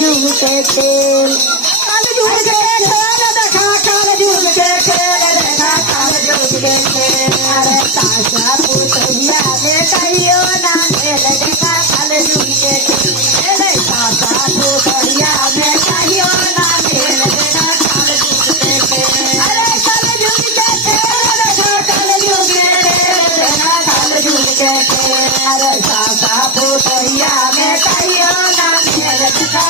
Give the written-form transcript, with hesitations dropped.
जुग के खेल, काल जुग के खेल देखा, काल जुग के खेल देखा, काल जुग के खेल। अरे सासा पुतरिया में कहियो ना खेल देखा, काल जुग के खेल। सासा पुतरिया में कहियो ना खेल देखा, काल जुग के खेल। अरे काल जुग के खेल देखा, काल जुग के खेल देखा, काल जुग के खेल। अरे सासा पुतरिया में कहियो ना खेल देखा।